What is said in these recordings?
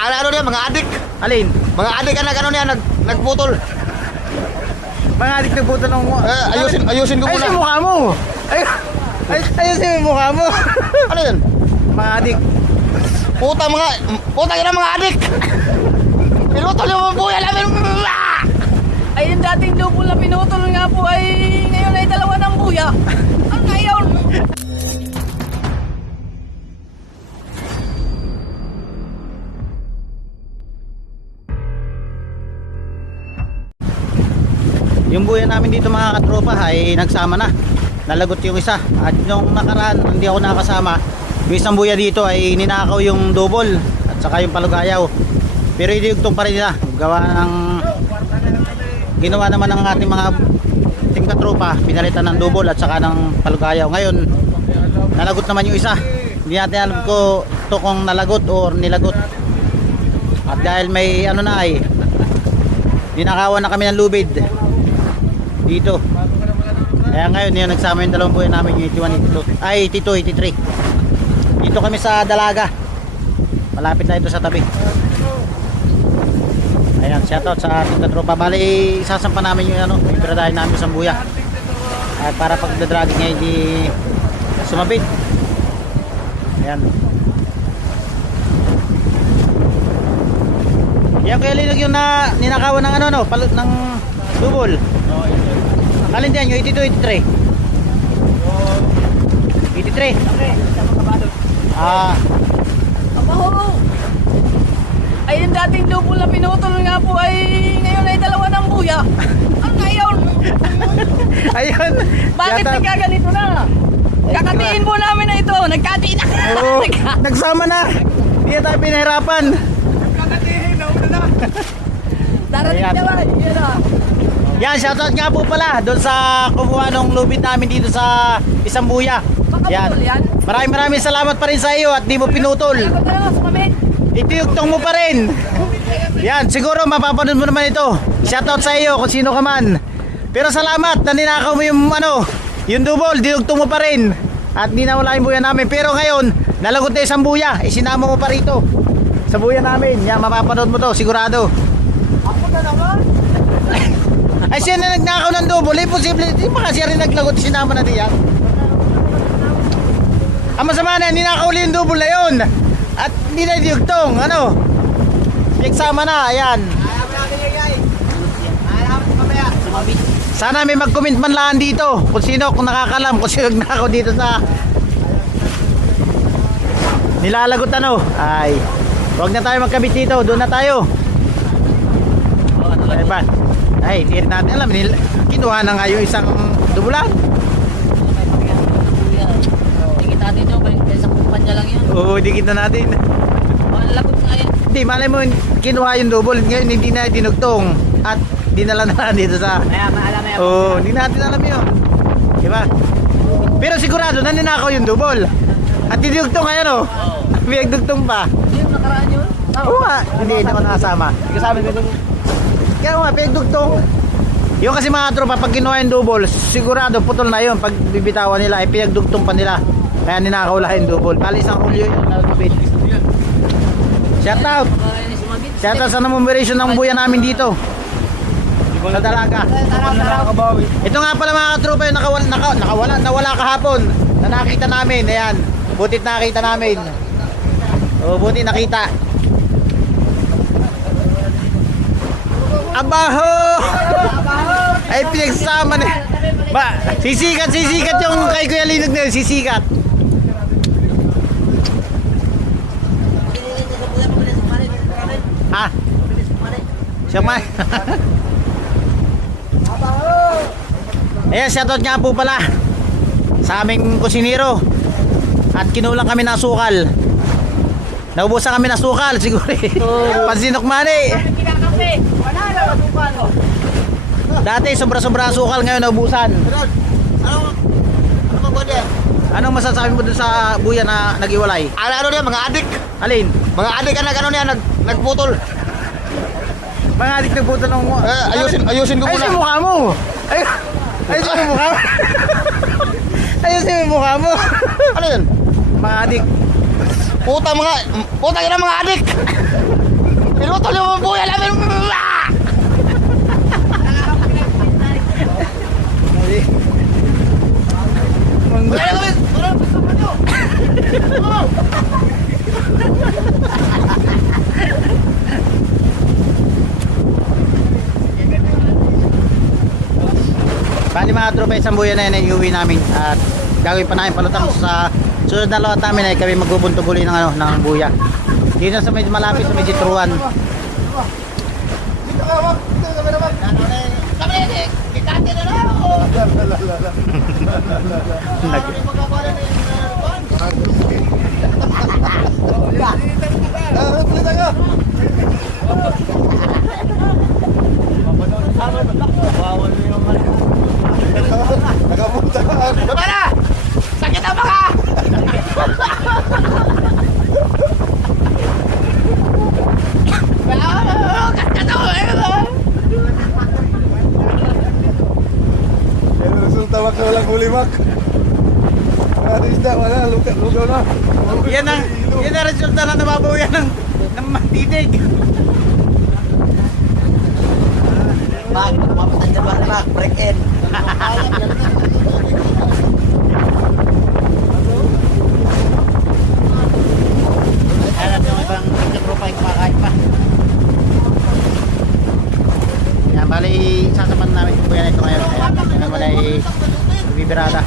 ano niya, mga adik. Alin? Mga adik ka ano niya, nagputol. Mga adik nagputol ng Ayusin ko ayusin muna. yung mukha mo. Ayusin yung mukha mo. Ano yun? Mga adik. Puta yun ang mga adik. Pinutol yung buya namin. Ay, yung dating double na pinutol nga po ay ngayon ay dalawa ng buya. Ano na yun? Yung buya namin dito mga katropa ay nagsama na. Nalagot yung isa. At nung nakaraan, hindi ako nakasama. Yung isang buya dito ay ninakaw yung double at saka yung palugayaw. Pero idiyugtong pa rin nila. Ginawa naman ng ating mga team katropa, pinalitan ng double at saka ng palugayaw. Ngayon, nalagot naman yung isa. Hindi natin alam ko ito kung nalagot or nilagot. At dahil may ano na ay ninakawan na kami ng lubid dito. Kaya ngayon yun, nagsama yung dalawang buhay namin, yung 81, 82 ay 82, 83. Dito kami sa Dalaga, malapit na ito sa tabi. Ayan, shoutout sa ating katropa. Bali, isasampa namin yung ano, yung biradahin namin sa buya. At para pag dadragin niya hindi sumabit. Ayan. Yan kaya linog yung ninakawan ng ano no, palot ng double. Alin din yung 82, 83? 83? Abaho! Ay, yung dating double na pinutol nga po ay ngayon ay dalawa ng buya. Ano na yun? Ayun. Bakit nagkaganito na? Kakatiin po namin na ito. Nagkatiin na. Oo, nagsama na. Hindi na tayo pinahirapan. Darating Ayan. na ba? Yan na. Yan, shoutout nga po pala doon sa kumuha ng lubid namin dito sa isang buya. Makaputol yan? Maraming salamat pa rin sa iyo at di mo pinutol. Ako na lang, sumamit. Itiyugtong mo pa rin. Yan, siguro mapapanood mo naman ito. Shoutout sa iyo kung sino ka man. Pero salamat na ninakaw mo yung ano, yung double, dinugtong mo pa rin. At di nawala yung buya namin. Pero ngayon, nalagot na isang buya. Isinama mo pa rito sa buya namin. Yan, mapapanood mo to, sigurado. Ako na naman. Ay siya na nagnakaw ng double, imposible. Di ba siya rin naglagot, sinama na diyan. Ang masama na, ninakaw ulit yung double na yun. At hindi na diyugtong, ano. Nagsama na, ayan. Sana may mag-comment man lang dito kung sino, kung nakakalam, kung sino nagnakaw dito sa nilalagot ano. Ay, huwag na tayo magkabit dito, doon na tayo. Ay ba? Ay, hindi rin natin alam. Kinuha na nga yung isang dubulan. Tingin natin nyo, kaysa kumpanya lang yan. Oo, dikit na natin. Lagot nga yan. Hindi, malay mo, kinuha yung double. Ngayon, hindi na dinugtong. At dinala na dito sa... Kaya maalam na yan. Oo, hindi natin alam yun. Diba? Pero sigurado, naninakaw yung double. At dinugtong ngayon, oh. May dugtong pa. Yung nakaraan yun? Oo nga. Hindi ako nakasama. Hindi ka sabi ko doon. Kaya nga, pinagdugtong. Yung kasi mga tropa, pag kinuha yung double, sigurado putol na yun. Pag bibitawan nila, ay pinagdugtong pa nila. Kaya ninakaw lang yung double. Bali isang hulyo yun. Shout out. Shout out sa namumeration ng buya namin dito. Sa Dalaga. Ito nga pala mga tropa yung nawala kahapon. Na nakita namin. Ayan. Butit nakita namin. O, butit nakita. Abaho! Ay pinagsama na. Ba, sisikat yung kay Kuya Linog na yun, sisikat. Ha? Siya pa. Ayan, shoutout nga po pala sa aming kusinero. At kinulang kami ng sukal. Naubusan kami ng sukal siguro. Pansinok mani. Wala na, matupan. Dati sobra-sobra ang sukal, ngayon naubusan. Anong masasabi mo dun sa buya na nag-iwalay? Ano niya, mga adik. Alin? Mga adik ka ano niya, nagputol. Mga adik nagputol ng... Ayusin ko Ayusin muna. yung mukha mo! Ayusin yung mukha mo! Ayusin yung mukha mo! Ano yun? Mga adik. Puta yun ang mga adik. Pinutol yung buya namin! Buya namin! Bali mga tropa, isang buya na yun ay iuwi namin at gagawin pa namin palutang sa sunod na lot namin ay kami magbubuntog uli ng, ng buya. Dito sa medyo malapit sa medyo truan. Dito ka, wag! Dito ka naman! Kami, ikati na lang! Nakapunta ka! Baba na! Sakit ang baka! Pero resulta mak na walang huli mak. Wala isda, wala, lugaw na. Yan ang resulta na nababawian ng matitig. Bag, mapatan dyan ba naman? Break in! Ayan yung ibang tropa ay kumakain pa. Yan, bali sasapan namin yung buya na ito ngayon. Ayan, yan naman ay bibirada.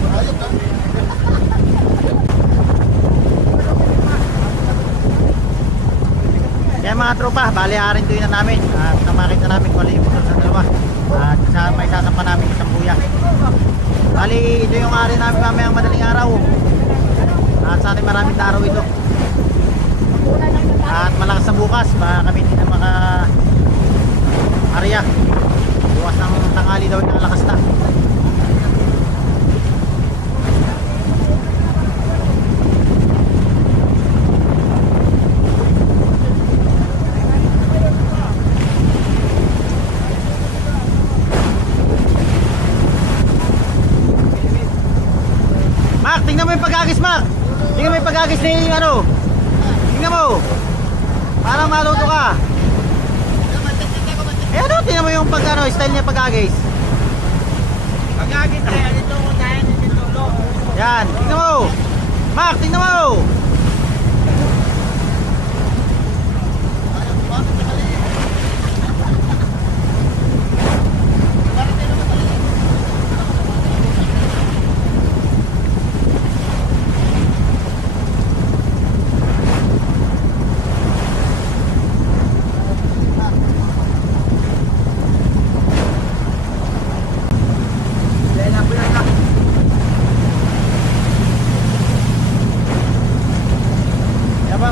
Yan mga tropa, bali harin tuyo na namin at namakita namin kung alin yung putol sa dalawa at may sasampan namin isang buya. Bali ito yung hari namin mamayang madaling araw at sa atin maraming taro ito at malakas sa bukas baka kami hindi na maka area bukas ng tanghali daw yung lakas na. Tingnan mo yung pag-agis, Mark. Tingnan mo yung pag-agis na yung ano. Tingnan mo. Parang maluto ka. Eh ano, tingnan mo yung pag ano, style niya pag-agis. Pag-agit na yan, ito ko tayo dito tulo. Yan, tingnan mo. Mark, tingnan mo.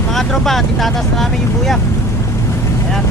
Mga tropa, titatas na namin yung buya. Ayan.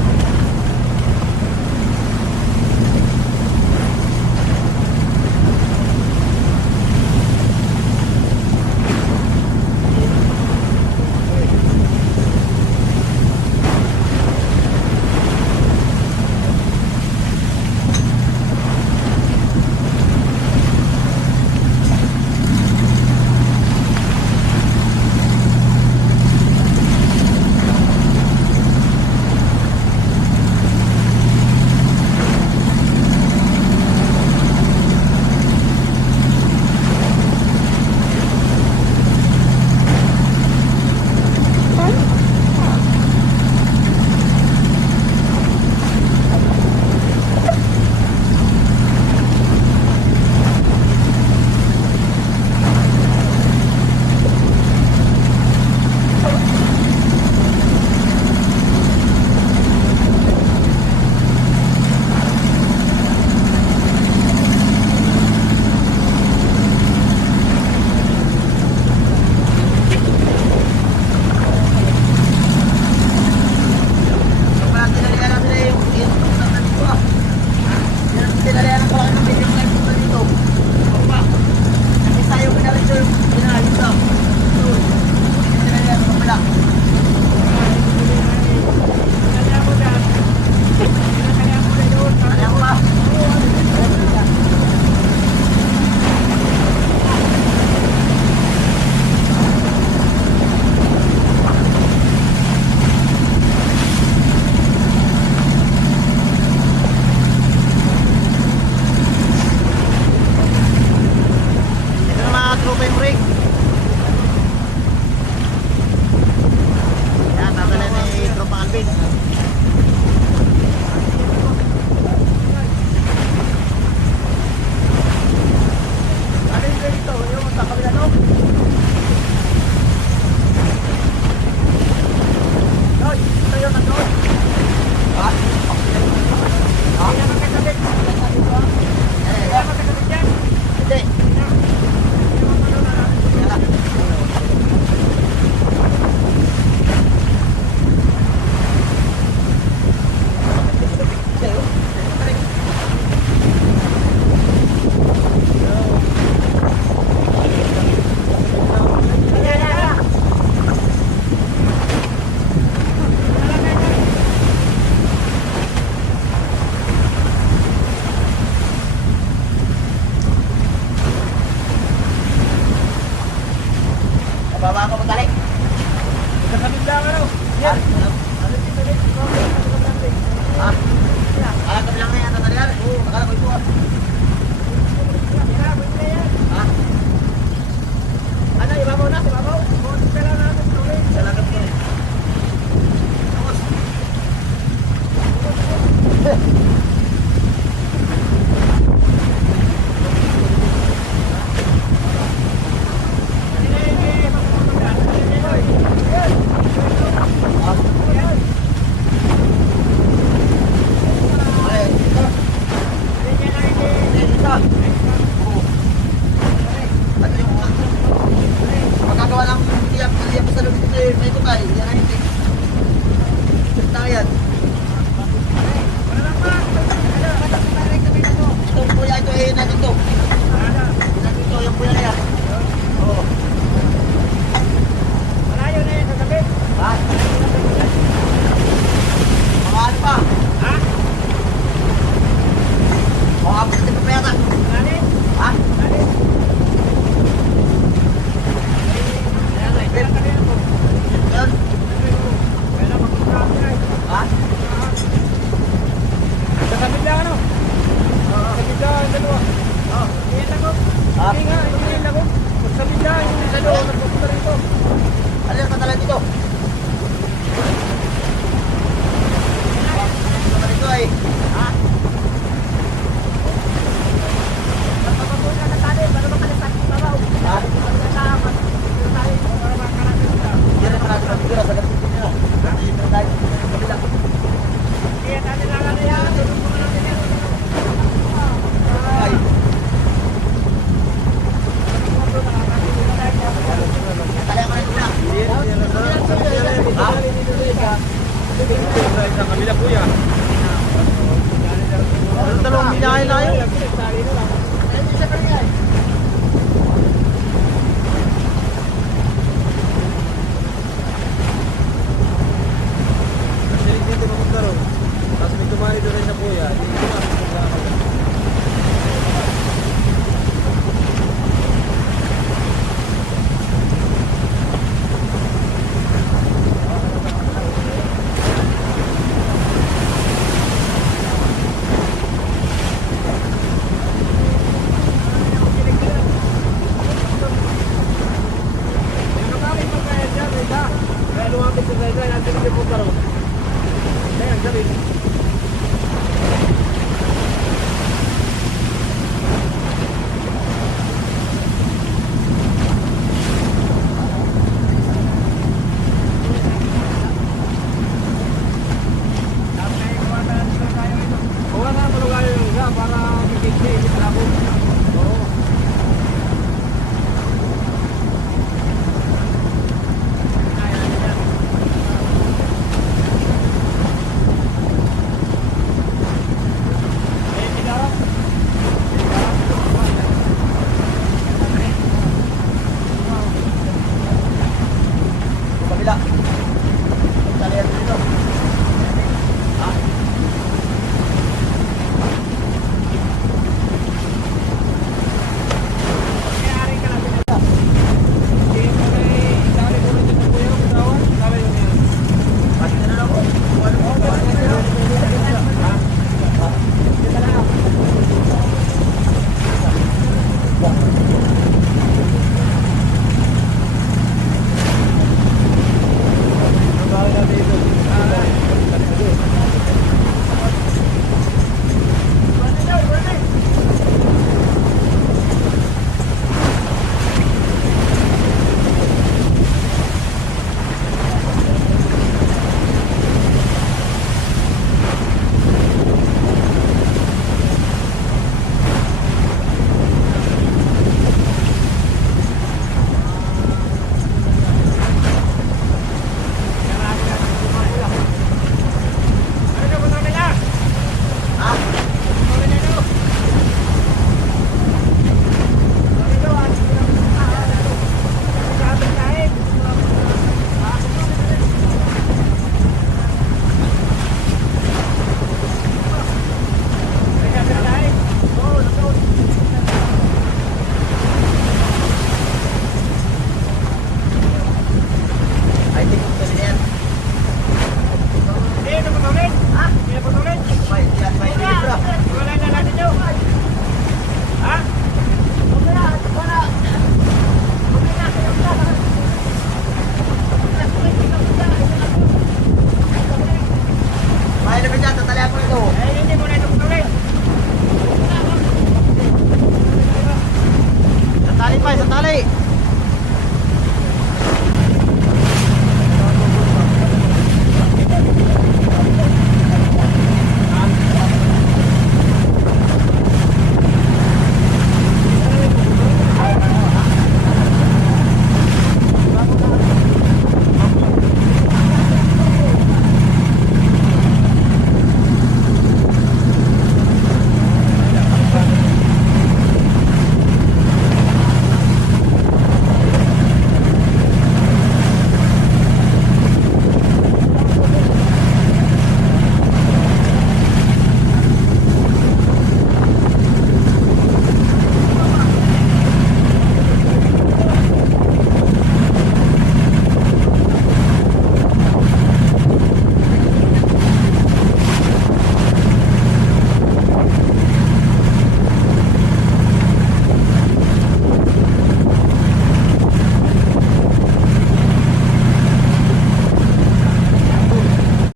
Sa kabila kuya. Dalawang binahe na yun. Kasi dito mapunta ron. Tapos may tumali doon rin sa kuya. Hindi ko kaya lumapit sa driver, natin hindi po karoon. Kaya, sabi. Wala na, malugayo yung isa para magiging hindi palabog.